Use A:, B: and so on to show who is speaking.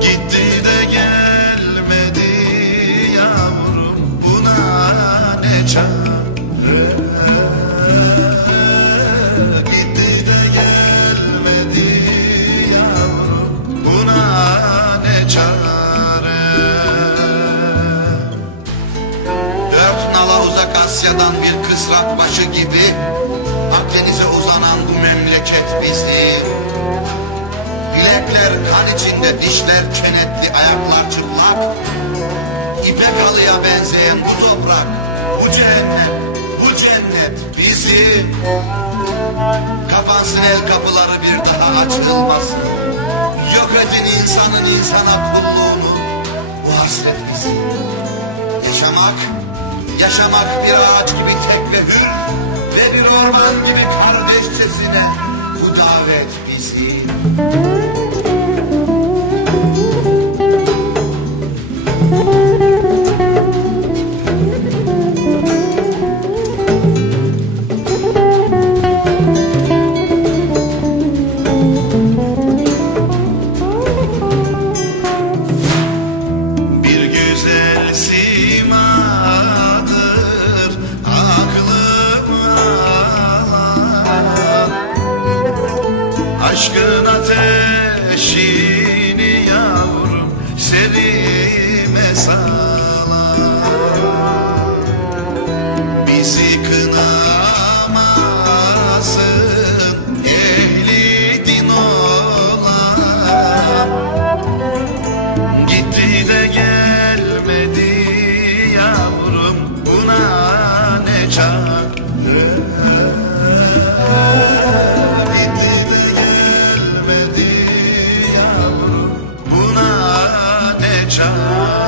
A: Gitti de gelmedi yavrum buna ne çare? Gitti de gelmedi yavrum buna ne çare? Dört nala uzak Asya'dan bir kısrat başı gibi Akdeniz'e uzanan bu memleket bizim Bilekler kan içinde, dişler kenetli, ayaklar çıplak. İpek halıya benzeyen bu toprak, bu cennet, bu cennet bizim. Kapansın el kapıları bir daha açılmasın. Yok edin insanın insana kulluğunu, bu hasret bizim. Yaşamak, yaşamak bir ağaç gibi tek ve hür ve bir orman gibi kardeşçesine bu davet bizim. Aşkın ateşini yavrum serime sala. Bizi kınamasın ehli din olan Gitti de gelmedi yavrum buna ne çare Shama.